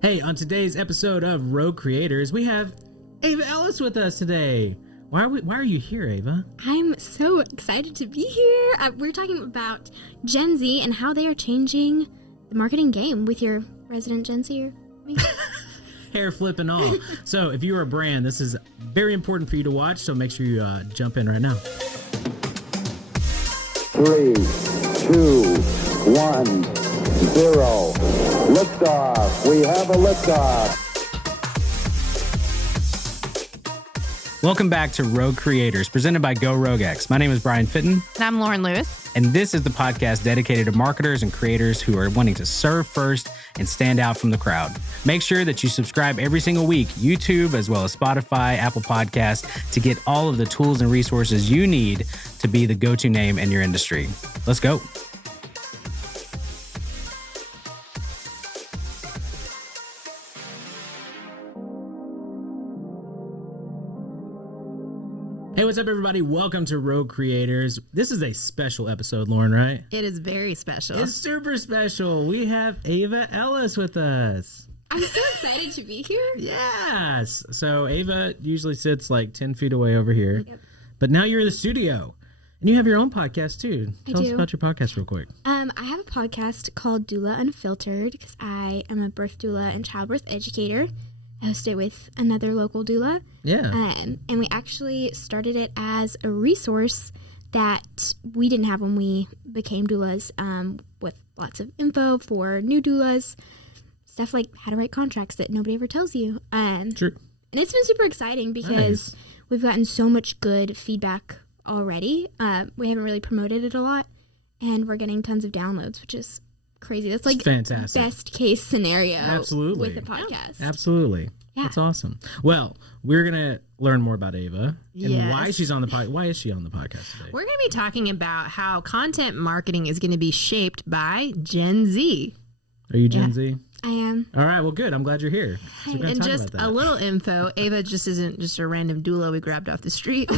Hey, on today's episode of Rogue Creators, we have Ava Ellis with us today. Why are you here, Ava? I'm so excited to be here. We're talking about Gen Z and how they are changing the marketing game with your resident Gen Zer. Hair flip and all. So if you're a brand, this is very important for you to watch, so make sure you jump in right now. 3, 2, 1, 0. Liftoff. We have a liftoff. Welcome back to Rogue Creators, presented by Go RogueX. My name is Brian Fitton. And I'm Lauren Lewis. And this is the podcast dedicated to marketers and creators who are wanting to serve first and stand out from the crowd. Make sure that you subscribe every single week, YouTube, as well as Spotify, Apple Podcasts, to get all of the tools and resources you need to be the go-to name in your industry. Let's go. Hey, what's up, everybody? Welcome to Rogue Creators. This is a special episode, Lauren, right? It is very special. It's super special. We have Ava Ellis with us. I'm so excited to be here. Yes. So Ava usually sits like 10 feet away over here. Yep. But now you're in the studio. And you have your own podcast, too. Tell us about your podcast real quick. I have a podcast called Doula Unfiltered because I am a birth doula and childbirth educator. I host it with another local doula. Yeah. And we actually started it as a resource that we didn't have when we became doulas, with lots of info for new doulas, stuff like how to write contracts that nobody ever tells you. True. And it's been super exciting because we've gotten so much good feedback already. We haven't really promoted it a lot, and we're getting tons of downloads, which is crazy. That's like fantastic. Best case scenario. Absolutely. With the podcast. Absolutely. Yeah. That's awesome. Well, we're going to learn more about Ava and why she's on the podcast. Why is she on the podcast today? We're going to be talking about how content marketing is going to be shaped by Gen Z. Are you Gen Z? I am. All right. Well, good. I'm glad you're here. So we're gonna And talk just about that. a little info, Ava just isn't just a random doula we grabbed off the street.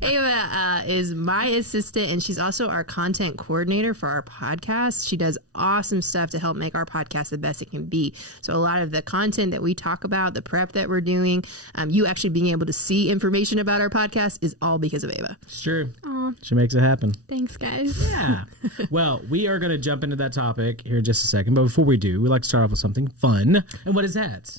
Ava is my assistant, and she's also our content coordinator for our podcast. She does awesome stuff to help make our podcast the best it can be. So a lot of the content that we talk about, the prep that we're doing, you actually being able to see information about our podcast is all because of Ava. It's true. Aw. She makes it happen. Thanks, guys. Yeah. Well, we are going to jump into that topic here in just a second. But before we do, we like to start off with something fun. And what is that?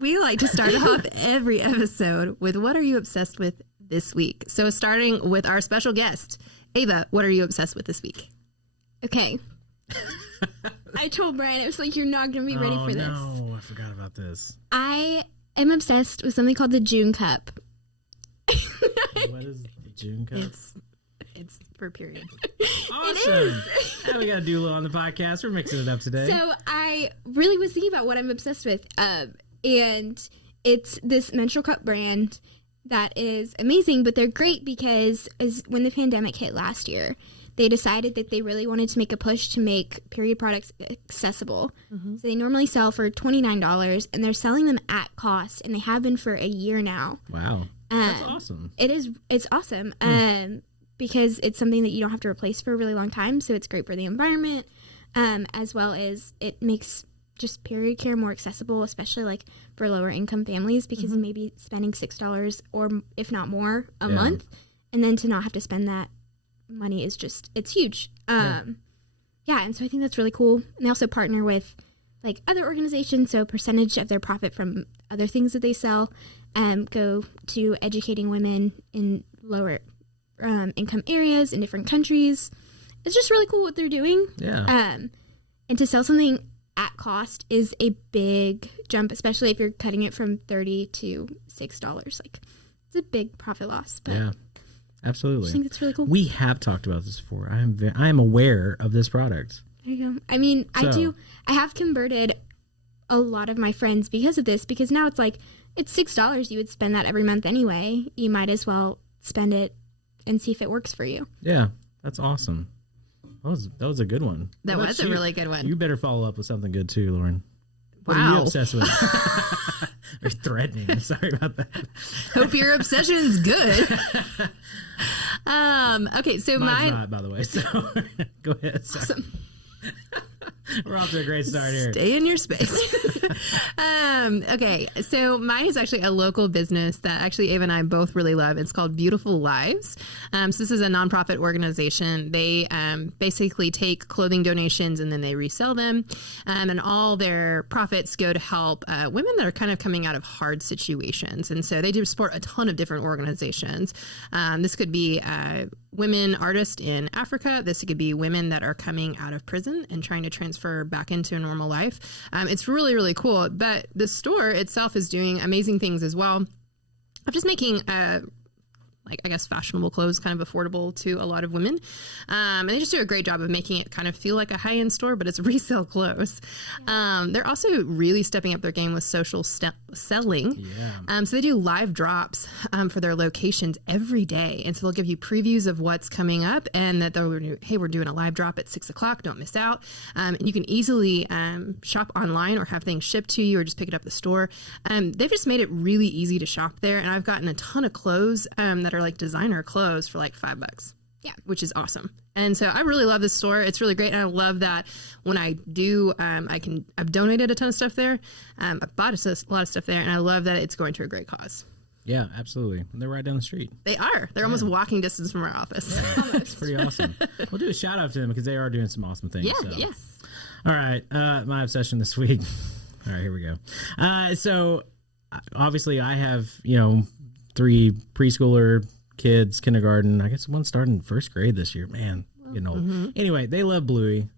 We like to start off every episode with what are you obsessed with this week? So starting with our special guest, Ava, what are you obsessed with this week? Okay. I told Brian, it was like, you're not going to be ready for this. No, I forgot about this. I am obsessed with something called the June Cup. What is the June Cup? It's for periods. Awesome. Now we got a doula on the podcast. We're mixing it up today. So I really was thinking about what I'm obsessed with. And it's this menstrual cup brand that is amazing, but they're great because when the pandemic hit last year, they decided that they really wanted to make a push to make period products accessible. Mm-hmm. So they normally sell for $29, and they're selling them at cost, and they have been for a year now. Wow. That's awesome. It's awesome. Because it's something that you don't have to replace for a really long time, so it's great for the environment, as well as it makes just period care more accessible, especially like for lower income families, because you may be spending $6 or if not more a month, and then to not have to spend that money is just, it's huge. And so I think that's really cool. And they also partner with like other organizations, so percentage of their profit from other things that they sell go to educating women in lower income areas in different countries. It's just really cool what they're doing. Yeah. And to sell something at cost is a big jump, especially if you're cutting it from $30 to $6. Like, it's a big profit loss. But yeah, absolutely. I think it's really cool. We have talked about this before. I am aware of this product. There you go. I mean, I have converted a lot of my friends because of this, because now it's like, it's $6. You would spend that every month anyway. You might as well spend it and see if it works for you. Yeah, that's awesome. That was a good one. That was a really good one. You better follow up with something good too, Lauren. What Wow. are you obsessed with? Or threatening. I'm sorry about that. Hope your obsession's good. Okay, so Mine's not, by the way. So go ahead. Sorry. Awesome. We're off to a great start here. Stay in your space. Okay, so mine is actually a local business that actually Ava and I both really love. It's called Beautiful Lives. So this is a nonprofit organization. They basically take clothing donations and then they resell them. And all their profits go to help women that are kind of coming out of hard situations. And so they do support a ton of different organizations. This could be women artists in Africa. This could be women that are coming out of prison and trying to transfer back into a normal life. It's really, really cool. But the store itself is doing amazing things as well. I'm just making I guess fashionable clothes kind of affordable to a lot of women. And they just do a great job of making it kind of feel like a high-end store, but it's resale clothes. They're also really stepping up their game with social selling. Yeah. So they do live drops for their locations every day. And so they'll give you previews of what's coming up and that they'll do, hey, we're doing a live drop at 6:00. Don't miss out. And you can easily shop online or have things shipped to you or just pick it up at the store. They've just made it really easy to shop there. And I've gotten a ton of clothes that are like designer clothes for like $5. Yeah, which is awesome. And so I really love this store. It's really great. And I love that when I do, I've donated a ton of stuff there. I've bought a lot of stuff there, and I love that it's going to a great cause. Yeah, absolutely. They're right down the street. They are. They're almost walking distance from our office. Yeah, that's pretty awesome. We'll do a shout out to them because they are doing some awesome things. Yeah, so. yes. All right. My obsession this week. All right, here we go. So obviously I have, 3 preschooler kids, kindergarten. I guess one starting first grade this year. Man, getting old. Mm-hmm. Anyway, they love Bluey.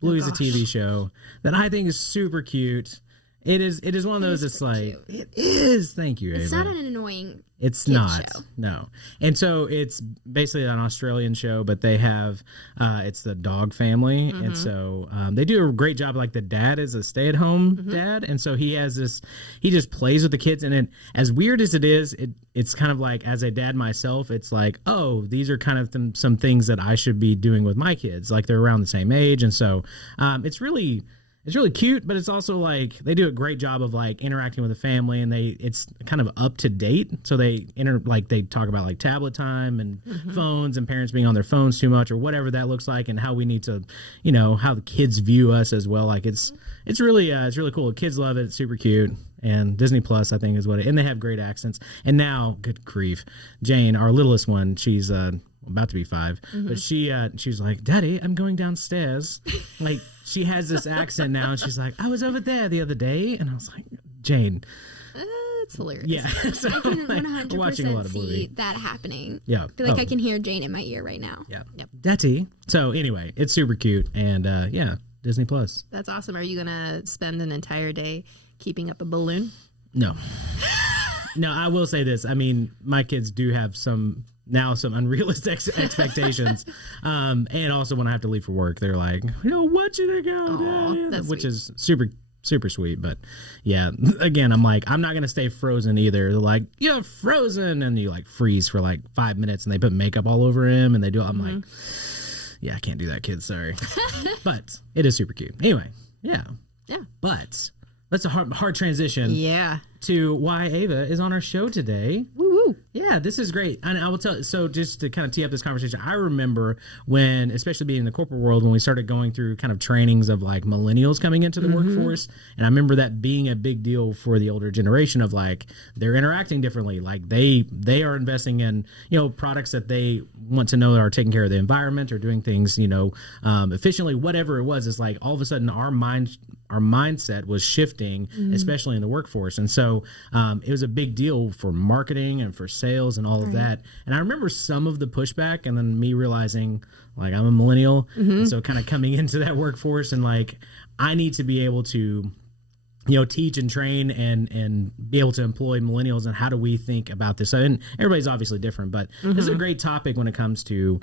Bluey's a TV show that I think is super cute. It is one of those. It's like cute. It is. Thank you, Ava. It's not an annoying. It's not. Show. No. And so it's basically an Australian show, but they have it's the dog family, and so they do a great job. Like the dad is a stay-at-home dad, and so he has this. He just plays with the kids, and as weird as it is, it's kind of like as a dad myself, it's like, oh, these are kind of some things that I should be doing with my kids. Like they're around the same age, and so it's really cute, but it's also like they do a great job of like interacting with the family, and it's kind of up to date. So they talk about like tablet time and phones and parents being on their phones too much or whatever that looks like, and how we need to, how the kids view us as well. Like it's really cool. The kids love it. It's super cute. And Disney Plus, I think, is what and they have great accents. And now, good grief, Jane, our littlest one, she's about to be 5, but she's like, Daddy, I'm going downstairs. Like she has this accent now, and she's like, I was over there the other day, and I was like, Jane, it's hilarious. Yeah, so I can 100% see that happening. Yeah, I feel like I can hear Jane in my ear right now. Yeah, yep. Daddy. So anyway, it's super cute, and Disney Plus. That's awesome. Are you gonna spend an entire day keeping up a balloon? No. No, I will say this. I mean, my kids do have some unrealistic expectations. And also when I have to leave for work, they're like, want you to go, Daddy? Which is super, super sweet. But yeah, again, I'm like, I'm not going to stay frozen either. They're like, you're frozen. And you like freeze for like 5 minutes and they put makeup all over him and they do. I'm like, yeah, I can't do that, kids. Sorry. But it is super cute. Anyway. Yeah. Yeah. But that's a hard transition. Yeah. To why Ava is on our show today. Woo woo. Yeah, this is great. And I will tell you, so just to kind of tee up this conversation, I remember when, especially being in the corporate world, when we started going through kind of trainings of like millennials coming into the workforce. And I remember that being a big deal for the older generation of like, they're interacting differently. Like they are investing in, products that they want to know are taking care of the environment or doing things, efficiently, whatever it was. It's like all of a sudden our mindset was shifting, especially in the workforce. And so it was a big deal for marketing and for sales and all of that. And I remember some of the pushback and then me realizing like I'm a millennial. And so kind of coming into that workforce and like I need to be able to teach and train and be able to employ millennials and how do we think about this? And everybody's obviously different, but this is a great topic when it comes to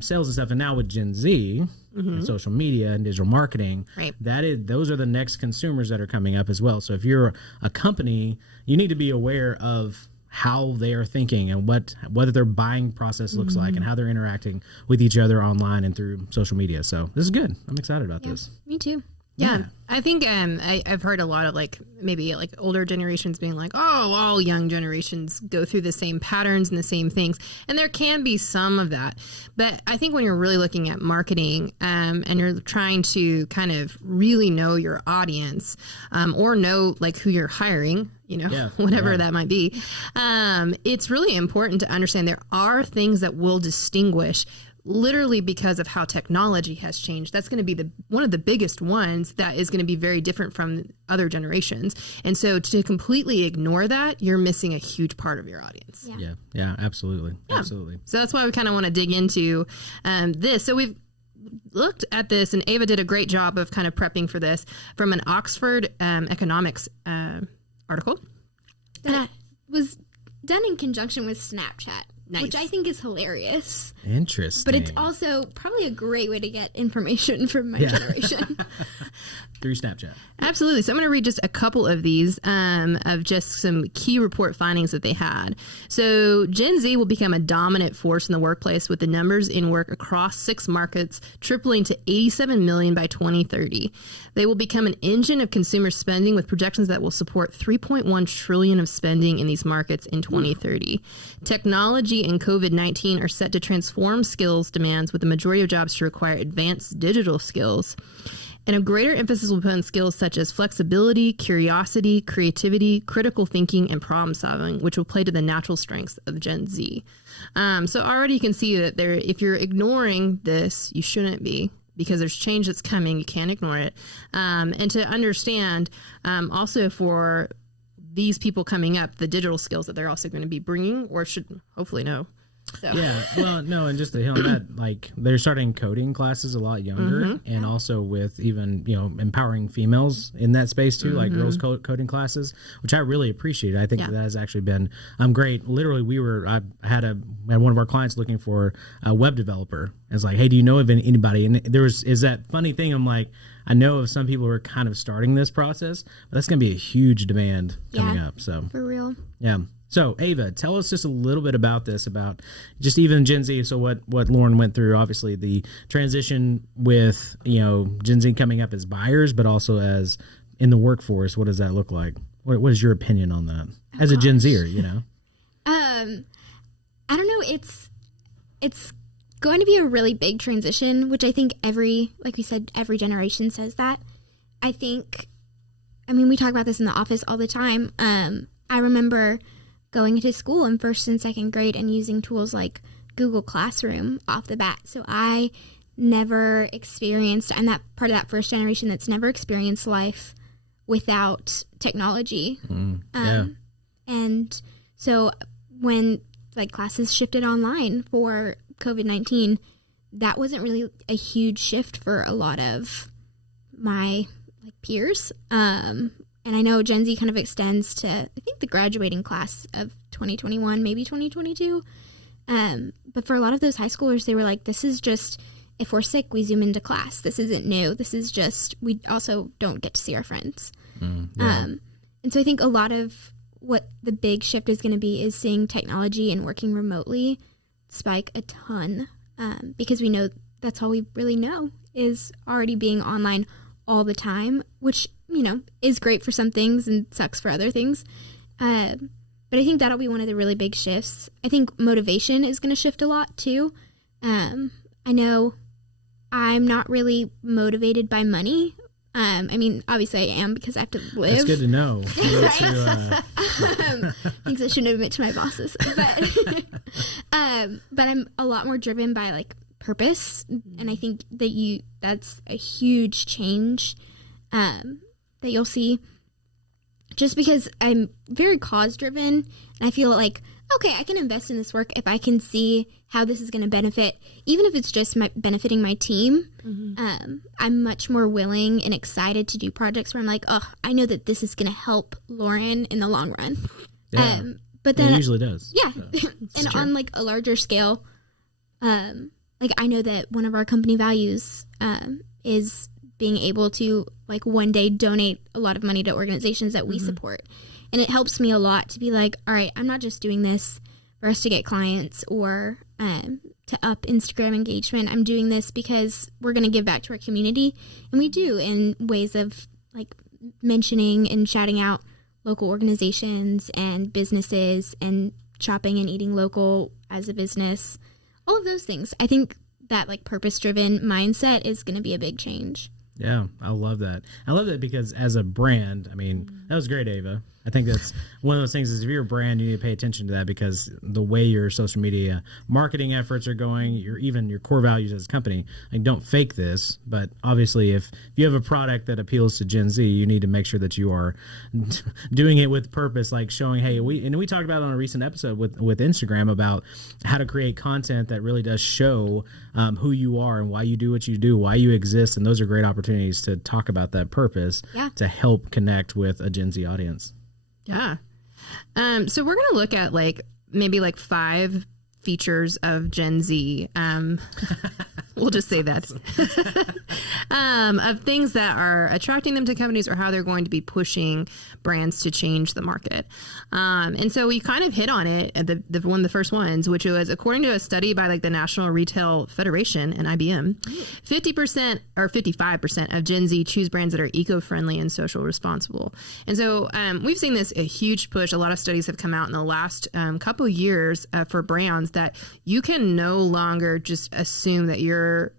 sales and stuff. And now with Gen Z and social media and digital marketing, those are the next consumers that are coming up as well. So if you're a company, you need to be aware of how they are thinking and what their buying process looks like and how they're interacting with each other online and through social media. So this is good. I'm excited about this. Me too. Yeah. I think I've heard a lot of maybe older generations being like, oh, all young generations go through the same patterns and the same things. And there can be some of that. But I think when you're really looking at marketing and you're trying to kind of really know your audience or know who you're hiring, whatever that might be, it's really important to understand there are things that will distinguish literally because of how technology has changed. That's going to be one of the biggest ones that is going to be very different from other generations. And so to completely ignore that, you're missing a huge part of your audience. Yeah, absolutely. Yeah. Absolutely. So that's why we kind of want to dig into this. So we've looked at this, and Ava did a great job of kind of prepping for this from an Oxford economics article. That was done in conjunction with Snapchat. Nice. Which I think is hilarious. Interesting. But it's also probably a great way to get information from my generation. Through Snapchat. Absolutely. So I'm going to read just a couple of these of just some key report findings that they had. So Gen Z will become a dominant force in the workplace, with the numbers in work across 6 markets tripling to 87 million by 2030. They will become an engine of consumer spending, with projections that will support 3.1 trillion of spending in these markets in 2030. Technology and COVID-19 are set to transform skills demands, with the majority of jobs to require advanced digital skills. And a greater emphasis will be put on skills such as flexibility, curiosity, creativity, critical thinking, and problem solving, which will play to the natural strengths of Gen Z. So already you can see that if you're ignoring this, you shouldn't be, because there's change that's coming. You can't ignore it. And to understand also for these people coming up, the digital skills that they're also going to be bringing, or should hopefully know. So. Yeah, well, no, and just to hit on that, they're starting coding classes a lot younger, and also with even, empowering females in that space too, like girls coding classes, which I really appreciate. I think that has actually been great. Literally, I had one of our clients looking for a web developer. It's like, hey, do you know of anybody? And is that funny thing. I'm like, I know of some people who are kind of starting this process, but that's going to be a huge demand coming up. So for real. Yeah. So, Ava, tell us just a little bit about this, about just even Gen Z. So what Lauren went through, obviously the transition with, Gen Z coming up as buyers, but also as in the workforce. What does that look like? What is your opinion on that as a Gen Zer, I don't know. It's going to be a really big transition, which I think like we said, every generation says that. We talk about this in the office all the time. I remember going into school in 1st and 2nd grade and using tools like Google Classroom off the bat. So I never experienced, I'm that part of that first generation that's never experienced life without technology. And so when classes shifted online for COVID-19, that wasn't really a huge shift for a lot of my peers. And I know Gen Z kind of extends to, I think, the graduating class of 2021, maybe 2022. But for a lot of those high schoolers, they were like, this is just, if we're sick, we zoom into class. This isn't new. This is just, we also don't get to see our friends. And so I think a lot of what the big shift is going to be is seeing technology and working remotely spike a ton, because we know that's all we really know is already being online all the time, which is great for some things and sucks for other things. But I think that'll be one of the really big shifts. I think motivation is going to shift a lot too. I know I'm not really motivated by money. Obviously I am, because I have to live. That's good to know. Things I shouldn't admit to my bosses. But I'm a lot more driven by purpose. And I think that's a huge change that you'll see, just because I'm very cause driven, and I feel like, okay, I can invest in this work if I can see how this is going to benefit, even if it's just benefiting my team. I'm much more willing and excited to do projects where I'm like, oh, I know that this is going to help Lauren in the long run. But then it usually does. Yeah. So, and true. On a larger scale, I know that one of our company values is being able to one day donate a lot of money to organizations that we support. And it helps me a lot to be like, all right, I'm not just doing this for us to get clients or to to up Instagram engagement. I'm doing this because we're going to give back to our community, and we do in ways of like mentioning and shouting out local organizations and businesses and shopping and eating local as a business. All of those things. I think that like purpose-driven mindset is going to be a big change. Yeah, I love that. I love that because as a brand, I mean, that was great, Ava. I think that's one of those things is if you're a brand, you need to pay attention to that because the way your social media marketing efforts are going, even your core values as a company, like don't fake this. But obviously, if you have a product that appeals to Gen Z, you need to make sure that you are doing it with purpose, like showing, hey, we talked about it on a recent episode with Instagram about how to create content that really does show who you are and why you do what you do, why you exist. And those are great opportunities to talk about that purpose to help connect with a Gen Z audience. Yeah. So we're going to look at maybe 5 features of Gen Z. We'll just say that. Of things that are attracting them to companies or how they're going to be pushing brands to change the market. And so we kind of hit on it at one of the first ones, which was according to a study by the National Retail Federation and IBM, 50% or 55% of Gen Z choose brands that are eco-friendly and social responsible. And so we've seen this a huge push. A lot of studies have come out in the last couple years for brands that you can no longer just assume that your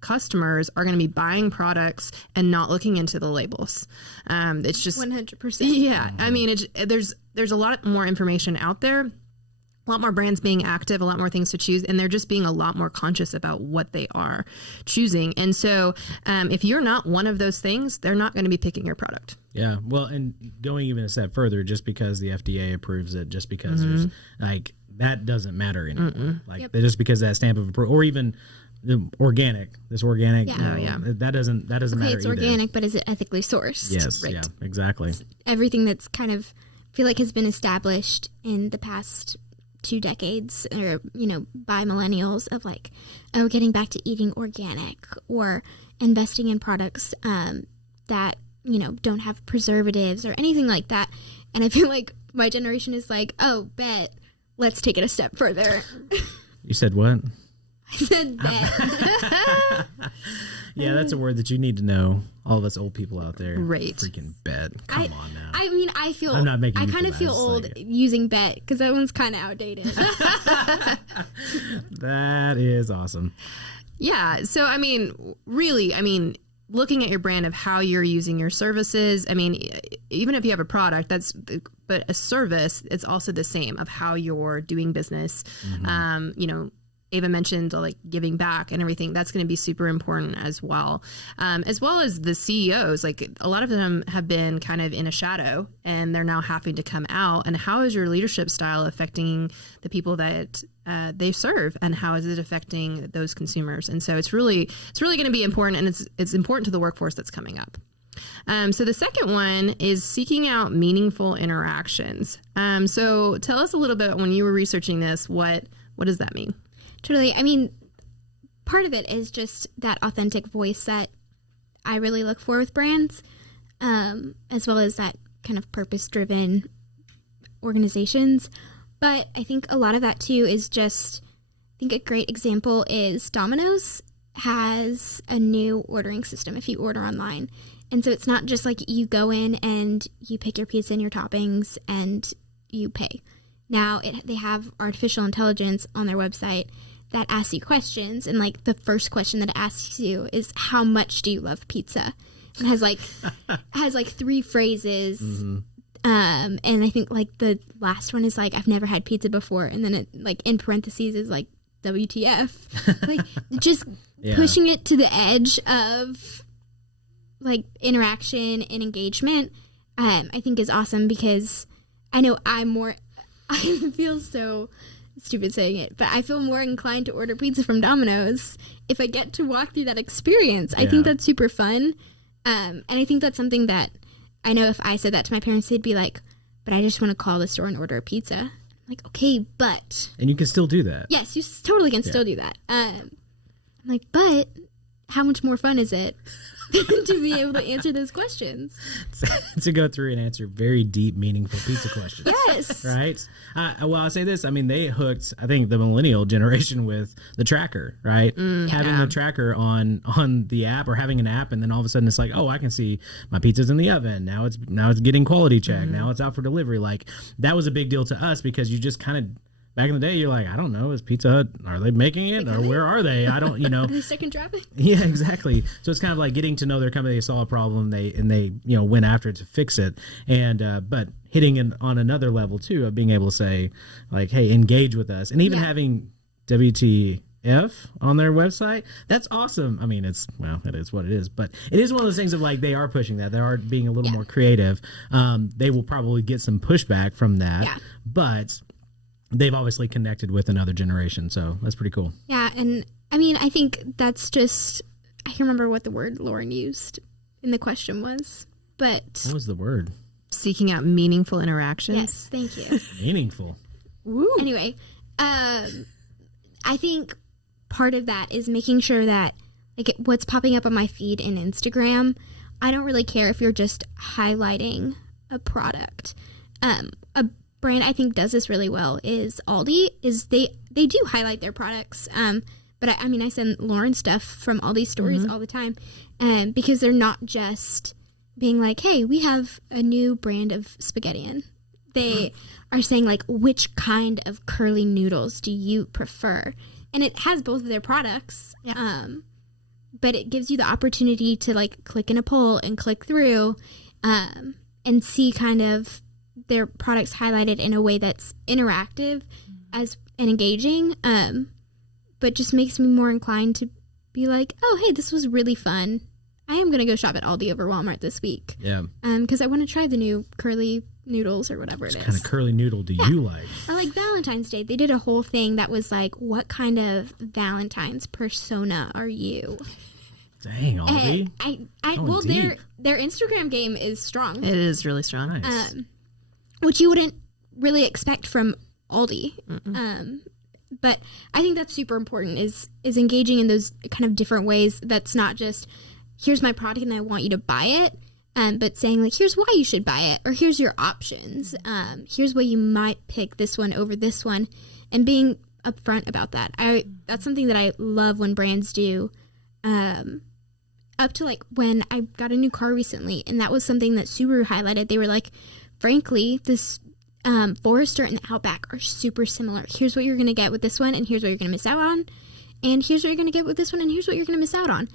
customers are going to be buying products and not looking into the labels. It's just 100%. Yeah. I mean, there's a lot more information out there, a lot more brands being active, a lot more things to choose, and they're just being a lot more conscious about what they are choosing. And so if you're not one of those things, they're not going to be picking your product. Yeah. Well, and going even a step further, just because the FDA approves it, just because there's that doesn't matter anymore. Just because that stamp of approval, or even the organic, that doesn't matter. It's either. organic, but is it ethically sourced? Yes. Right. Yeah, exactly. Everything that's kind of feel like has been established in the past 2 decades or, by millennials of getting back to eating organic or investing in products that, don't have preservatives or anything like that. And I feel like my generation is bet. Let's take it a step further. You said what? I said bet. Yeah, that's a word that you need to know. All of us old people out there. Right. Freaking bet. Come on now. I mean, I feel... I'm not making I you kind feel of feel bad. old using bet because that one's kind of outdated. That is awesome. Yeah. So, I mean, really, looking at your brand of how you're using your services. I mean, even if you have a product, but a service, it's also the same of how you're doing business. Ava mentioned giving back and everything. That's going to be super important as well as the CEOs. A lot of them have been kind of in a shadow and they're now having to come out. And how is your leadership style affecting the people that they serve, and how is it affecting those consumers? And so it's really going to be important, and it's important to the workforce that's coming up. So the second one is seeking out meaningful interactions. So tell us a little bit, when you were researching this, what does that mean? Totally. I mean, part of it is just that authentic voice that I really look for with brands, as well as that kind of purpose-driven organizations. But I think a lot of that, too, is just, I think a great example is Domino's has a new ordering system if you order online. And so it's not just you go in and you pick your pizza and your toppings and you pay. Now they have artificial intelligence on their website that asks you questions, and the first question that it asks you is, how much do you love pizza? And has has 3 phrases. Mm-hmm. And I think the last one is I've never had pizza before, and then it in parentheses is WTF. Just pushing it to the edge of interaction and engagement. I think is awesome, because I know I feel so stupid saying it, but I feel more inclined to order pizza from Domino's if I get to walk through that experience. I think that's super fun. And I think that's something that I know if I said that to my parents, they'd be like, but I just want to call the store and order a pizza. I'm okay, but... And you can still do that. Yes, you totally can still do that. I'm but how much more fun is it to be able to answer those questions. To go through and answer very deep, meaningful pizza questions. Yes. Right? Well, I'll say this. I mean, they hooked, I think, the millennial generation with the tracker, right? Having the tracker on the app, or having an app, and then all of a sudden it's like, oh, I can see my pizza's in the oven. Now it's getting quality check. Now it's out for delivery. Like, that was a big deal to us, because you just kind of, back in the day, you're like, I don't know, is Pizza Hut, are they making it? Or where are they? I don't, Are they stuck in traffic? Yeah, exactly. So it's kind of like getting to know their company. They saw a problem, they went after it to fix it. And but hitting it on another level too, of being able to say, like, hey, engage with us. And even having WTF on their website, that's awesome. I mean, it is what it is, but it is one of those things of, like, they are pushing that. They are being a little more creative. They will probably get some pushback from that, but they've obviously connected with another generation, so that's pretty cool. Yeah, and I mean, I think that's just, I can't remember what the word Lauren used in the question was, but... What was the word? Seeking out meaningful interactions. Yes, thank you. Meaningful. Woo. Anyway, I think part of that is making sure that, like, what's popping up on my feed in Instagram, I don't really care if you're just highlighting a product. A brand I think does this really well is Aldi. Is they do highlight their products, but I send Lauren stuff from Aldi stories all the time, because they're not just being like, hey, we have a new brand of spaghetti in. They are saying, like, which kind of curly noodles do you prefer? And it has both of their products, but it gives you the opportunity to, like, click in a poll and click through and see kind of their products highlighted in a way that's interactive and engaging, but just makes me more inclined to be like, oh, hey, this was really fun. I am going to go shop at Aldi over Walmart this week. Yeah. Because I want to try the new curly noodles or whatever it is. What kind of curly noodle do you like? Or like Valentine's Day. They did a whole thing that was like, what kind of Valentine's persona are you? Dang, Aldi. Their Instagram game is strong. It is really strong. Nice. Which you wouldn't really expect from Aldi. But I think that's super important is engaging in those kind of different ways. That's not just, here's my product and I want you to buy it, but saying, like, here's why you should buy it, or here's your options. Here's why you might pick this one over this one, and being upfront about that. That's something that I love when brands do. Up to, like, when I got a new car recently, and that was something that Subaru highlighted. They were like, frankly, this Forester and the Outback are super similar. Here's what you're going to get with this one, and here's what you're going to miss out on. And here's what you're going to get with this one, and here's what you're going to miss out on.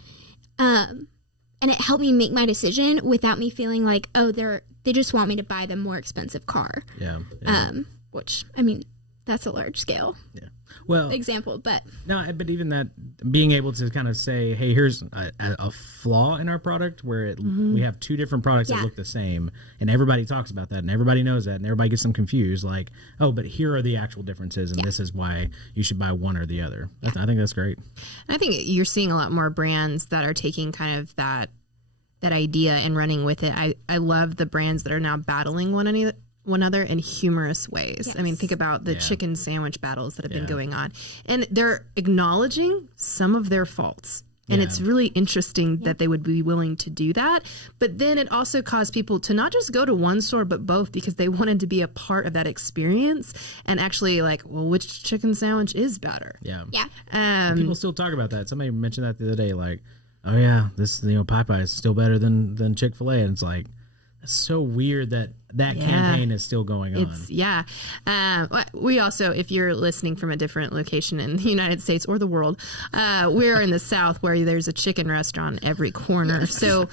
And it helped me make my decision without me feeling like, oh, they just want me to buy the more expensive car. Yeah. Which, I mean, that's a large scale example, but even that, being able to kind of say, hey, here's a flaw in our product where we have two different products that look the same, and everybody talks about that, and everybody knows that, and everybody gets them confused, like, oh, but here are the actual differences, and this is why you should buy one or the other. I think that's great. I think you're seeing a lot more brands that are taking kind of that idea and running with it. I love the brands that are now battling one another in humorous ways. Yes. I mean, think about the chicken sandwich battles that have been going on, and they're acknowledging some of their faults. And it's really interesting that they would be willing to do that. But then it also caused people to not just go to one store, but both, because they wanted to be a part of that experience and actually, like, well, which chicken sandwich is better? Yeah. People still talk about that. Somebody mentioned that the other day, like, oh yeah, this, Popeye is still better than Chick-fil-A. And it's like, it's so weird that campaign is still going on. We also, if you're listening from a different location in the United States or the world, we're in the South where there's a chicken restaurant every corner. Yes. So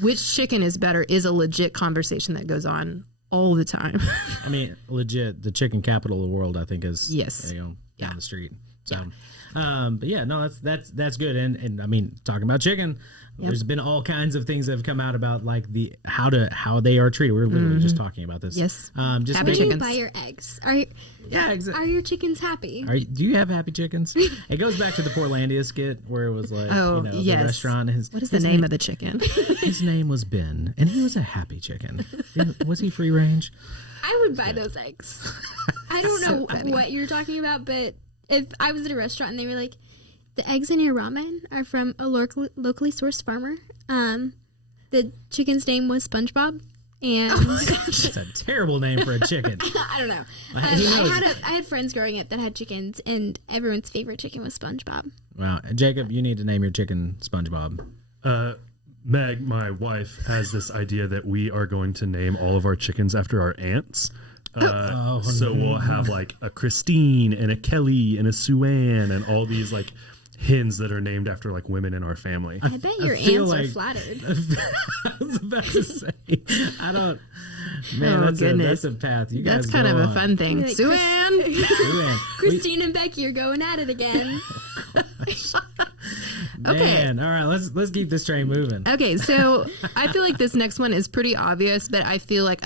which chicken is better is a legit conversation that goes on all the time. I mean, legit, the chicken capital of the world, I think, is down the street. So, that's good. And I mean, talking about chicken, there's been all kinds of things that have come out about, like, how they are treated. We were literally just talking about this. Yes. Just happy chickens. You buy your eggs. Are your chickens happy? Do you have happy chickens? It goes back to the Portlandia skit where it was like, the restaurant. What is the name of the chicken? His name was Ben, and he was a happy chicken. Was he free range? I would buy those eggs. I don't know what you're talking about, but if I was at a restaurant and they were like, the eggs in your ramen are from a locally sourced farmer, The chicken's name was SpongeBob. And That's a terrible name for a chicken. I don't know. He knows. I had friends growing up that had chickens, and everyone's favorite chicken was SpongeBob. Wow. Jacob, you need to name your chicken SpongeBob. Meg, my wife, has this idea that we are going to name all of our chickens after our aunts. So we'll have like a Christine and a Kelly and a Sue-Ann and all these like hens that are named after like women in our family. I bet your aunts are flattered. I was about to say, I don't. Man, that's a path. You guys That's kind go of on. a fun thing. Like, Sue-Ann. Sue-Ann. Christine and Becky are going at it again. Man, all right, let's keep this train moving. Okay, so I feel like this next one is pretty obvious, but I feel like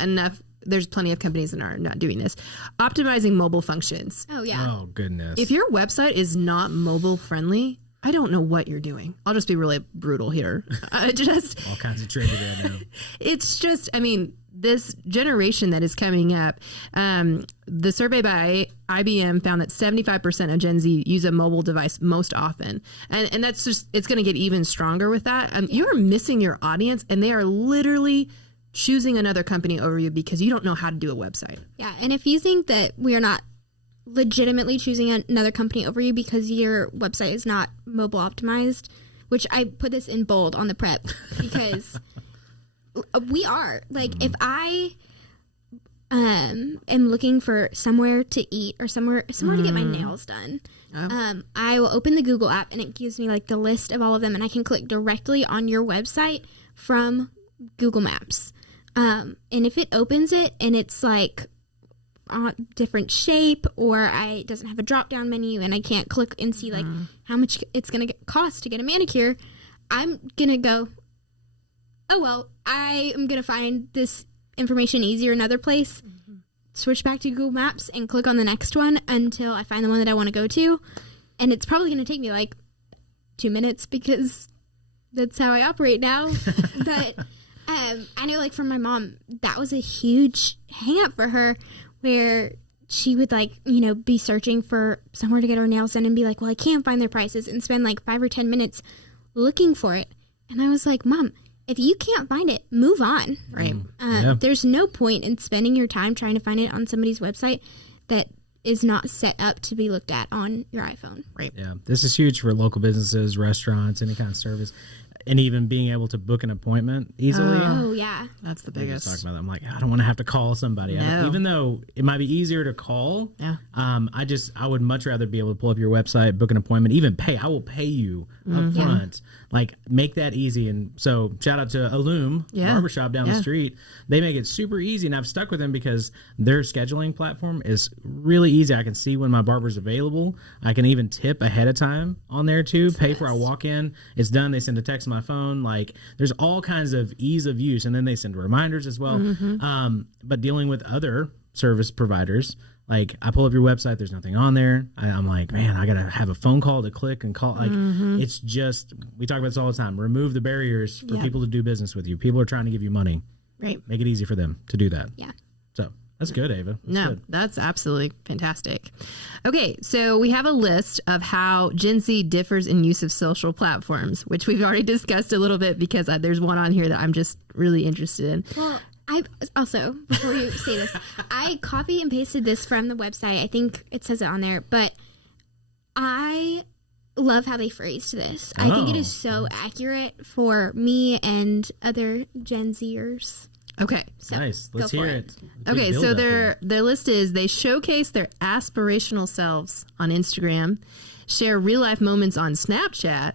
there's plenty of companies that are not doing this. Optimizing mobile functions. Oh, yeah. Oh goodness. If your website is not mobile friendly, I don't know what you're doing. I'll just be really brutal here. all kinds of trigger there now. It's just, I mean, this generation that is coming up, the survey by IBM found that 75% of Gen Z use a mobile device most often. And that's just, it's going to get even stronger with that. You are missing your audience, and they are literally choosing another company over you because you don't know how to do a website. Yeah, and if you think that we are not legitimately choosing another company over you because your website is not mobile optimized, which I put this in bold on the prep because we are. Like, if I am looking for somewhere to eat or somewhere to get my nails done, I will open the Google app and it gives me like the list of all of them, and I can click directly on your website from Google Maps. And if it opens it and it's like a different shape, or it doesn't have a drop down menu and I can't click and see like how much it's going to cost to get a manicure, I'm going to go, oh, well, I am going to find this information easier another place, switch back to Google Maps and click on the next one until I find the one that I want to go to. And it's probably going to take me like 2 minutes because that's how I operate now. But I know, like, for my mom, that was a huge hang up for her, where she would, like, be searching for somewhere to get her nails done and be like, well, I can't find their prices, and spend like 5 or 10 minutes looking for it. And I was like, Mom, if you can't find it, move on. Right. There's no point in spending your time trying to find it on somebody's website that is not set up to be looked at on your iPhone. Right. Yeah, this is huge for local businesses, restaurants, any kind of service. And even being able to book an appointment easily. Oh, yeah. That's the We were biggest. just talking about that. I'm like, I don't want to have to call somebody. No. Even though it might be easier to call, Yeah. I would much rather be able to pull up your website, book an appointment, even pay. I will pay you up front. Like, make that easy. And so shout out to Illume Barbershop down the street. They make it super easy, and I've stuck with them because their scheduling platform is really easy. I can see when my barber's available. I can even tip ahead of time on there too. Pay for I walk in. It's done. They send a text on my phone. Like, there's all kinds of ease of use, and then they send reminders as well. But dealing with other service providers, like, I pull up your website, there's nothing on there. I'm like, man, I gotta have a phone call to click and call. Like, it's just, we talk about this all the time. Remove the barriers for people to do business with you. People are trying to give you money. Right. Make it easy for them to do that. Yeah. So that's good, Ava. That's good. That's absolutely fantastic. Okay, so we have a list of how Gen Z differs in use of social platforms, which we've already discussed a little bit because there's one on here that I'm just really interested in. Well, I also, before you say this, I copy and pasted this from the website. I think it says it on there, but I love how they phrased this. I think it is so accurate for me and other Gen Zers. Okay. So Nice. Let's go for hear it. Okay, Big so build-up their list is they showcase their aspirational selves on Instagram, share real life moments on Snapchat,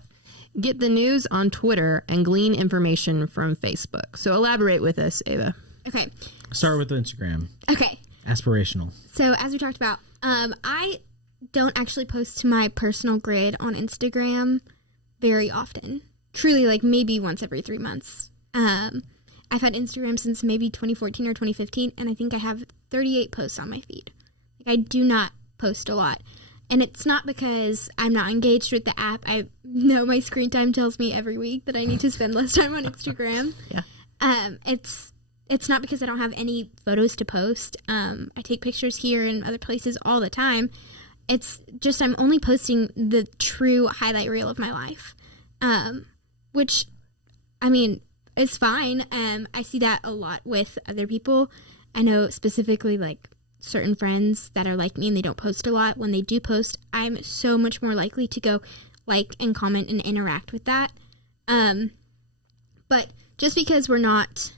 get the news on Twitter, and glean information from Facebook. So elaborate with us, Ava. Okay. Start with Instagram. Okay. Aspirational. So as we talked about, I don't actually post to my personal grid on Instagram very often. Truly, like, maybe once every 3 months. I've had Instagram since maybe 2014 or 2015, and I think I have 38 posts on my feed. Like, I do not post a lot. And it's not because I'm not engaged with the app. I know my screen time tells me every week that I need to spend less time on Instagram. Yeah. It's not because I don't have any photos to post. I take pictures here and other places all the time. It's just I'm only posting the true highlight reel of my life, which I mean, it's fine. I see that a lot with other people. I know specifically like certain friends that are like me and they don't post a lot. When they do post, I'm so much more likely to go like and comment and interact with that. But just because we're not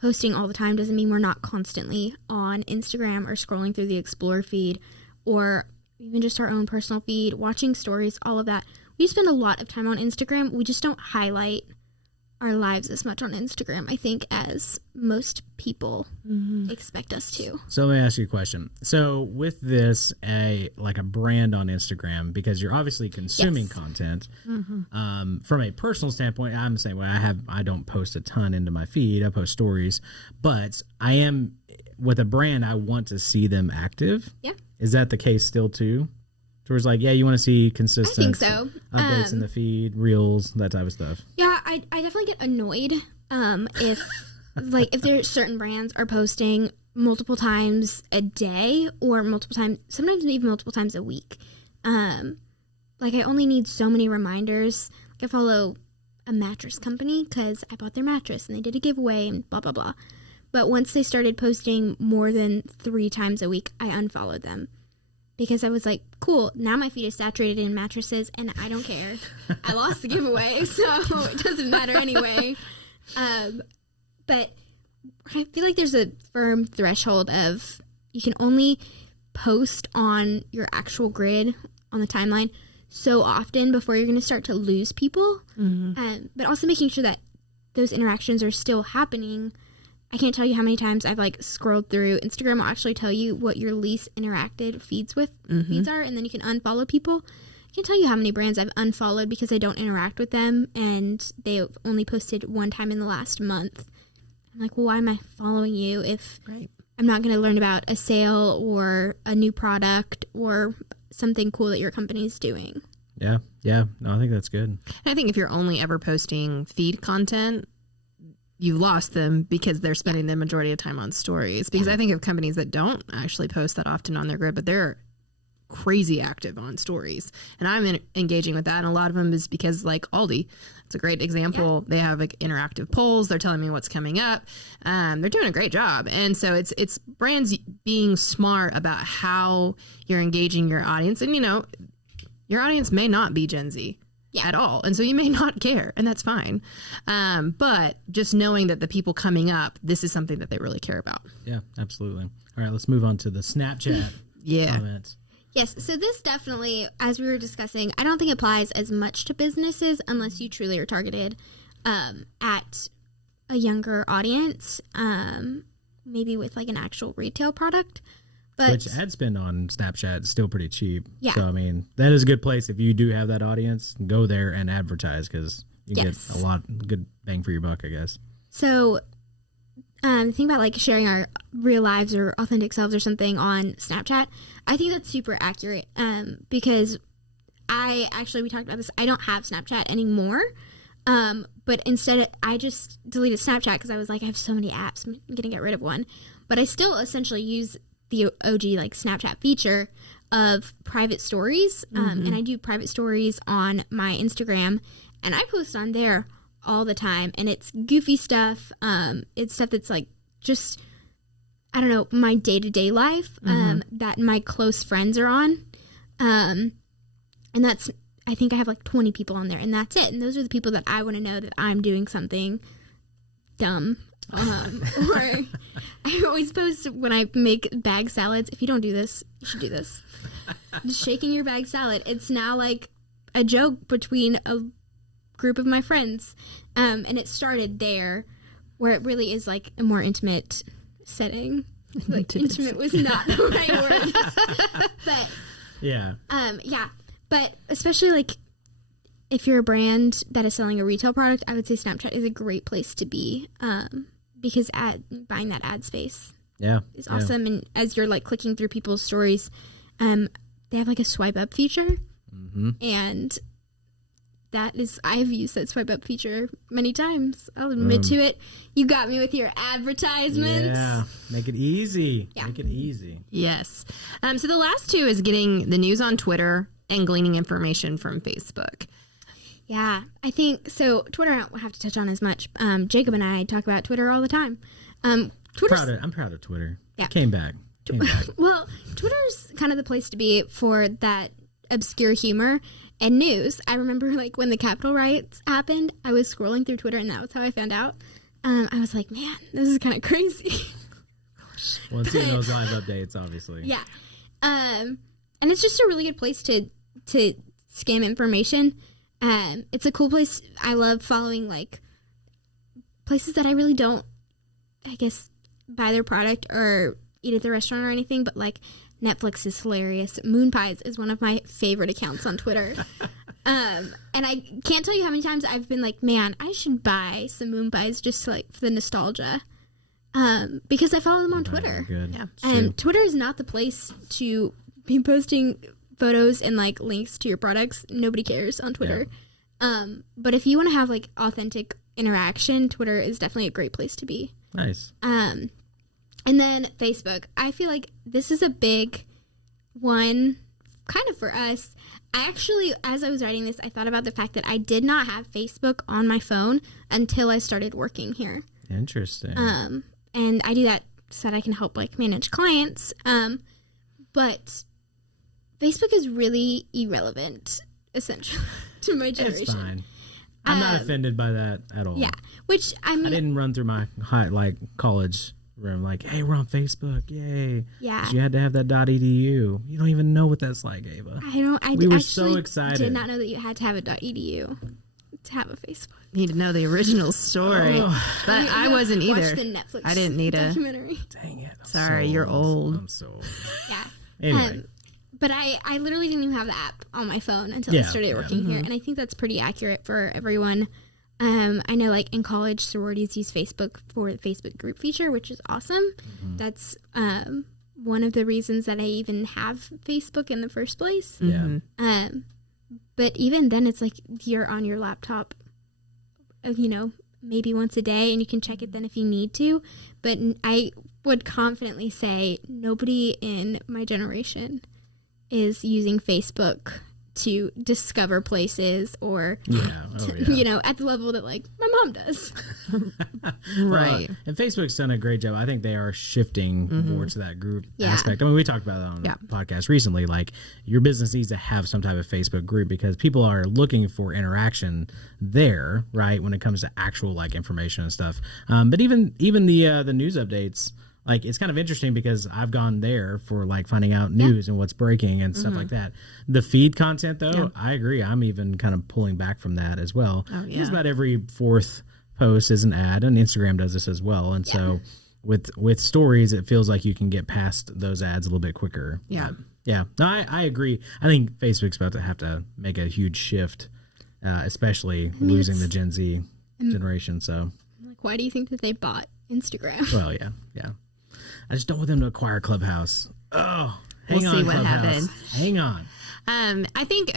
posting all the time doesn't mean we're not constantly on Instagram or scrolling through the Explore feed or even just our own personal feed, watching stories, all of that. We spend a lot of time on Instagram. We just don't highlight our lives as much on Instagram, I think, as most people expect us to. So let me ask you a question. So with this, like a brand on Instagram, because you're obviously consuming content, from a personal standpoint, I'm the same way. I don't post a ton into my feed. I post stories, but I am with a brand. I want to see them active. Yeah. Is that the case still too? Towards like, yeah, you want to see consistent I think so. Updates in the feed, reels, that type of stuff. Yeah, I definitely get annoyed if like if there certain brands are posting multiple times a day or multiple times, sometimes even multiple times a week. Like I only need so many reminders. Like I follow a mattress company because I bought their mattress and they did a giveaway and blah blah blah. But once they started posting more than 3 times a week, I unfollowed them. Because I was like, cool, now my feed is saturated in mattresses, and I don't care. I lost the giveaway, so it doesn't matter anyway. But I feel like there's a firm threshold of you can only post on your actual grid on the timeline so often before you're going to start to lose people. But also making sure that those interactions are still happening. I can't tell you how many times I've like scrolled through. Instagram will actually tell you what your least interacted feeds are, and then you can unfollow people. I can't tell you how many brands I've unfollowed because I don't interact with them and they've only posted one time in the last month. I'm like, well, why am I following you if I'm not going to learn about a sale or a new product or something cool that your company's doing? Yeah. No, I think that's good. I think if you're only ever posting feed content, you've lost them because they're spending the majority of time on stories. Because I think of companies that don't actually post that often on their grid, but they're crazy active on stories. And I'm engaging with that. And a lot of them is because like Aldi, it's a great example. They have like interactive polls. They're telling me what's coming up. They're doing a great job. And so it's brands being smart about how you're engaging your audience. And, you know, your audience may not be Gen Z. At all. And so you may not care, and that's fine. But just knowing that the people coming up, this is something that they really care about. Yeah, absolutely. All right, let's move on to the Snapchat comments. Yes, so this definitely, as we were discussing, I don't think applies as much to businesses unless you truly are targeted at a younger audience, maybe with like an actual retail product. But which ad spend on Snapchat is still pretty cheap. Yeah. So, I mean, that is a good place. If you do have that audience, go there and advertise because you get a lot good bang for your buck, I guess. So, think about like sharing our real lives or authentic selves or something on Snapchat. I think that's super accurate because we talked about this. I don't have Snapchat anymore. But instead, I just deleted Snapchat because I was like, I have so many apps. I'm going to get rid of one. But I still essentially use the OG like Snapchat feature of private stories. And I do private stories on my Instagram and I post on there all the time. And it's goofy stuff. It's stuff that's like just, I don't know, my day-to-day life that my close friends are on. And that's, I think I have like 20 people on there and that's it. And those are the people that I want to know that I'm doing something dumb. Or I always post when I make bag salads. If you don't do this, you should do this. Just shaking your bag salad. It's now like a joke between a group of my friends. And it started there where it really is like a more intimate setting. Like intimate was not the right word. But yeah. But especially like if you're a brand that is selling a retail product, I would say Snapchat is a great place to be. Because buying that ad space is awesome. And as you're like clicking through people's stories, they have like a swipe up feature. And that is, I've used that swipe up feature many times. I'll admit to it. You got me with your advertisements. Yeah. Make it easy. Yeah. Make it easy. Yes. So the last two is getting the news on Twitter and gleaning information from Facebook. Yeah, I think so. Twitter, I don't have to touch on as much. Jacob and I talk about Twitter all the time. I'm proud of Twitter. Yeah. Came back. Well, Twitter's kind of the place to be for that obscure humor and news. I remember like when the Capitol riots happened, I was scrolling through Twitter and that was how I found out. I was like, man, this is kind of crazy. Well, seeing those live updates, obviously. Yeah. And it's just a really good place to skim information. It's a cool place. I love following like places that I really don't, I guess, buy their product or eat at the restaurant or anything, but like Netflix is hilarious. Moon Pies is one of my favorite accounts on Twitter. And I can't tell you how many times I've been like, man, I should buy some Moon Pies just like for the nostalgia. Because I follow them on Twitter. Good. Yeah. And Twitter is not the place to be posting photos and like links to your products. Nobody cares on Twitter. Yeah. But if you want to have like authentic interaction, Twitter is definitely a great place to be. Nice. And then Facebook. I feel like this is a big one kind of for us. I actually, as I was writing this, I thought about the fact that I did not have Facebook on my phone until I started working here. Interesting. And I do that so that I can help like manage clients. But Facebook is really irrelevant, essentially, to my generation. It's fine. I'm not offended by that at all. Yeah, which I mean, I didn't run through my college room like, hey, we're on Facebook, yay! Yeah, 'cause you had to have that .edu. You don't even know what that's like, Ava. I don't. We were so excited. Did not know that you had to have a .edu to have a Facebook. Need to know the original story, but I wasn't either. Watch the Netflix I didn't need documentary. Dang it! Sorry, you're old. I'm so old. Yeah. Anyway. But I literally didn't even have the app on my phone until I started working here. And I think that's pretty accurate for everyone. I know like in college, sororities use Facebook for the Facebook group feature, which is awesome. Mm-hmm. That's one of the reasons that I even have Facebook in the first place. Yeah. But even then, it's like you're on your laptop, maybe once a day, and you can check it then if you need to. But I would confidently say nobody in my generation is using Facebook to discover places or, at the level that like my mom does. Right. And Facebook's done a great job. I think they are shifting more to that group aspect. I mean, we talked about that on the podcast recently. Like your business needs to have some type of Facebook group because people are looking for interaction there, right? When it comes to actual like information and stuff. But even the news updates, like it's kind of interesting because I've gone there for like finding out news and what's breaking and stuff like that. The feed content though, I agree. I'm even kind of pulling back from that as well. Oh, yeah. Because about every fourth post is an ad, and Instagram does this as well. And so with stories, it feels like you can get past those ads a little bit quicker. Yeah. No, I agree. I think Facebook's about to have to make a huge shift, especially losing the Gen Z generation. So, like, why do you think that they bought Instagram? Well, yeah. I just don't want them to acquire Clubhouse. Oh, hang on, see what Clubhouse. happens. Hang on. I think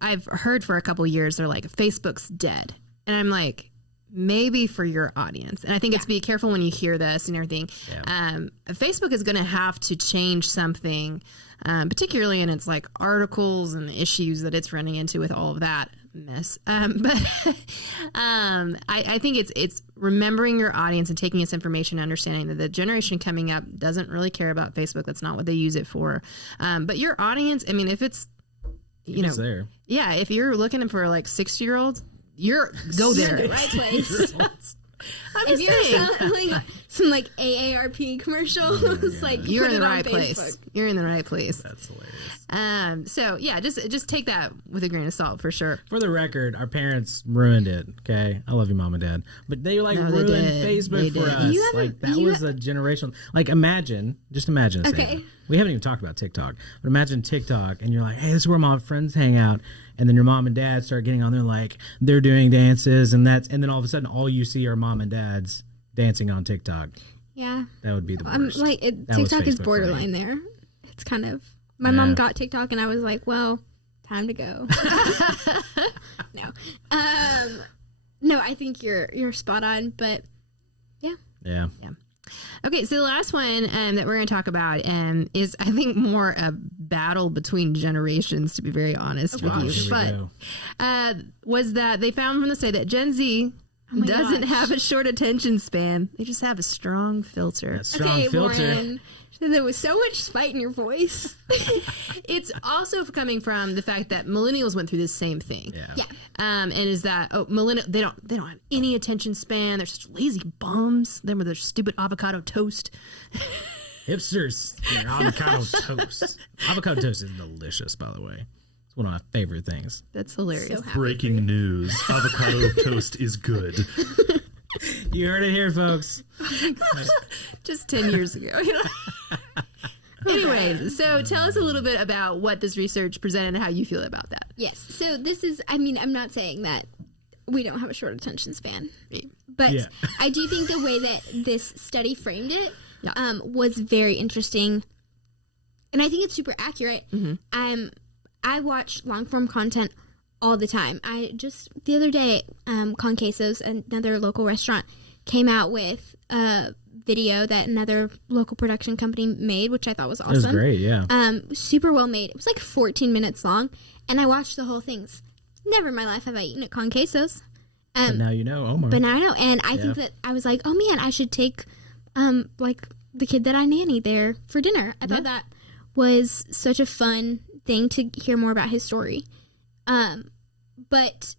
I've heard for a couple years they're like Facebook's dead, and I'm like, maybe for your audience. And I think it's be careful when you hear this and everything. Yeah. Facebook is going to have to change something, particularly in its like articles and the issues that it's running into with all of that mess. But I think it's remembering your audience and taking this information, understanding that the generation coming up doesn't really care about Facebook. That's not what they use it for. But your audience, I mean, if it's, there. Yeah, if you're looking for like 60-year-olds, go there. The right place. I'm just saying. Selling some like AARP commercials, like you're put in the it on right place. Facebook. You're in the right place. That's hilarious. So yeah, just take that with a grain of salt for sure. For the record, our parents ruined it. Okay, I love you, Mom and Dad, but they ruined Facebook for us. Like that was a generational. Like just imagine. This, okay. We haven't even talked about TikTok, but imagine TikTok, and you're like, hey, this is where my friends hang out. And then your mom and dad start getting on there like they're doing dances and then all of a sudden all you see are mom and dads dancing on TikTok. Yeah. That would be the worst. TikTok is borderline there. It's kind of my mom got TikTok and I was like, well, time to go. No. No, I think you're spot on, but yeah. Okay, so the last one that we're going to talk about is, I think, more a battle between generations, to be very honest with you. But was that they found from the study that Gen Z doesn't have a short attention span. They just have a strong filter. Lauren, there was so much spite in your voice. It's also coming from the fact that millennials went through the same thing. Yeah. And is that millennial they don't have any attention span. They're such lazy bums. Them with their stupid avocado toast. Hipsters, their avocado toast. Avocado toast is delicious, by the way. It's one of my favorite things. That's hilarious. So Breaking news: avocado toast is good. You heard it here, folks. Just 10 years ago. Anyways, so tell us a little bit about what this research presented and how you feel about that. Yes. So this is, I mean, I'm not saying that we don't have a short attention span, but I do think the way that this study framed it was very interesting. And I think it's super accurate. I watch long form content all the time. The other day, Con Quesos, another local restaurant, came out with a video that another local production company made, which I thought was awesome. It was great, yeah. Super well made. It was like 14 minutes long, and I watched the whole thing. Never in my life have I eaten at Con Quesos. But now you know, Omar. But now I know, and I think that I was like, oh man, I should take like the kid that I nanny there for dinner. I thought that was such a fun thing to hear more about his story. But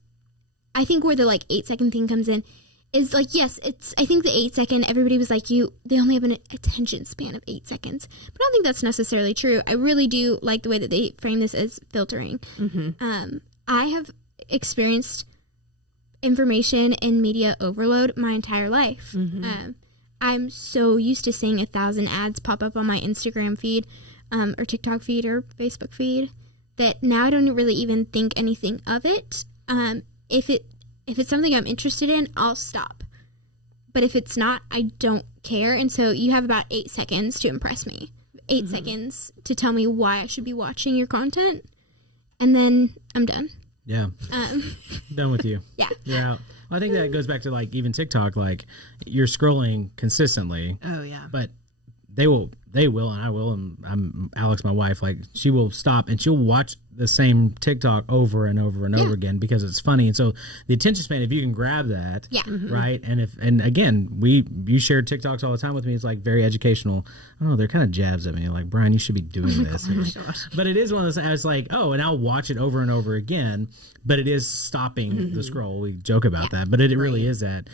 I think where the like 8-second thing comes in is like, yes, I think the 8-second, everybody was like, they only have an attention span of 8 seconds. But I don't think that's necessarily true. I really do like the way that they frame this as filtering. I have experienced information and media overload my entire life. I'm so used to seeing 1,000 ads pop up on my Instagram feed or TikTok feed or Facebook feed that now I don't really even think anything of it. If it's something I'm interested in, I'll stop. But if it's not, I don't care. And so you have about 8 seconds to impress me. 8 seconds to tell me why I should be watching your content. And then I'm done. Yeah. Done with you. Yeah. You're out. Well, I think that goes back to like even TikTok, like you're scrolling consistently. Oh yeah. But they will and I will, and I'm Alex, my wife, like she will stop and she'll watch the same TikTok over and over and over again because it's funny. And so the attention span, if you can grab that, right? And again, you share TikToks all the time with me. It's like very educational. I don't know, they're kind of jabs at me, like, Brian, you should be doing this. But it is one of those. I was like, oh, and I'll watch it over and over again. But it is stopping the scroll. We joke about that, but it really is that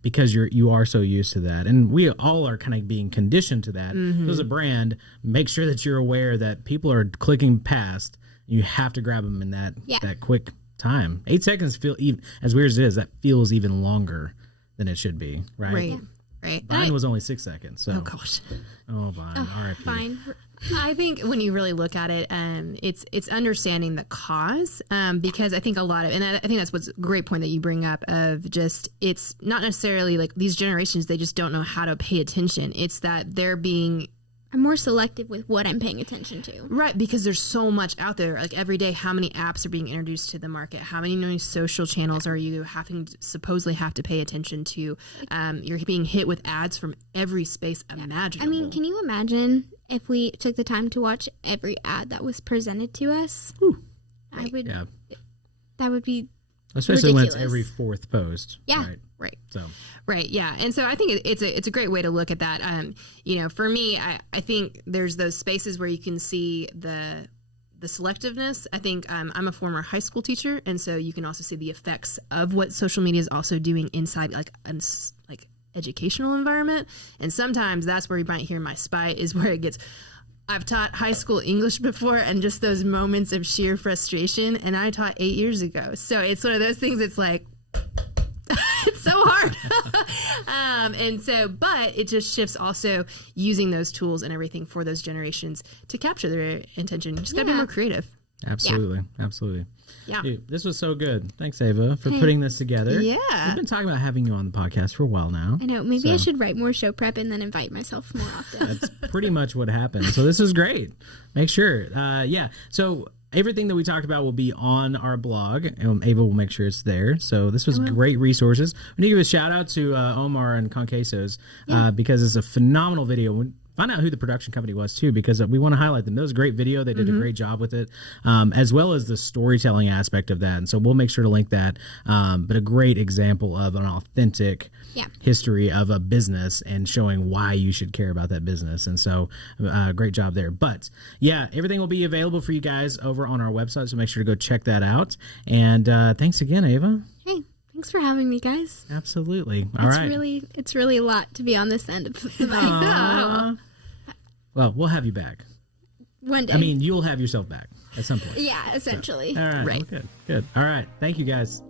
because you are so used to that, and we all are kind of being conditioned to that. As a brand, make sure that you're aware that people are clicking past. You have to grab them in that quick time. 8 seconds feel even as weird as it is. That feels even longer than it should be, right? Right. Mine was only 6 seconds. So. Oh gosh. Oh, fine. R.I.P. Fine. I think when you really look at it, it's understanding the cause because I think a lot of, and I think that's what's a great point that you bring up of just, it's not necessarily like these generations, they just don't know how to pay attention. It's that they're being... I'm more selective with what I'm paying attention to. Right, because there's so much out there. Like every day, how many apps are being introduced to the market? How many new social channels are you supposedly have to pay attention to? You're being hit with ads from every space imaginable. I mean, can you imagine if we took the time to watch every ad that was presented to us? Right. That would be ridiculous. Especially when it's every fourth post. Yeah. Right. So. Right. Yeah. And so I think it's a great way to look at that. For me, I think there's those spaces where you can see the selectiveness. I think I'm a former high school teacher, and so you can also see the effects of what social media is also doing inside like educational environment. And sometimes that's where you might hear my spite is where it gets. I've taught high school English before, and just those moments of sheer frustration. And I taught 8 years ago, so it's one of those things. It's like. It's so hard. But it just shifts also using those tools and everything for those generations to capture their intention. You just got to be more creative. Absolutely. Yeah. Dude, this was so good. Thanks, Ava, for putting this together. Yeah. We've been talking about having you on the podcast for a while now. I know. Maybe I should write more show prep and then invite myself more often. That's pretty much what happened. So this is great. Make sure. So everything that we talked about will be on our blog, and Ava will make sure it's there. So this was great resources. We need to give a shout out to Omar and Conquesos because it's a phenomenal video. Find out who the production company was too, because we want to highlight them. That was a great video. They did a great job with it, as well as the storytelling aspect of that. And so we'll make sure to link that. But a great example of an authentic history of a business and showing why you should care about that business. And so great job there. But yeah, everything will be available for you guys over on our website. So make sure to go check that out. And thanks again, Ava. Hey. Thanks for having me, guys. Absolutely. All right. It's really a lot to be on this end of the mic. Well, we'll have you back. One day. I mean, you'll have yourself back at some point. Yeah, essentially. So, all right. Right. Well, good. All right. Thank you, guys.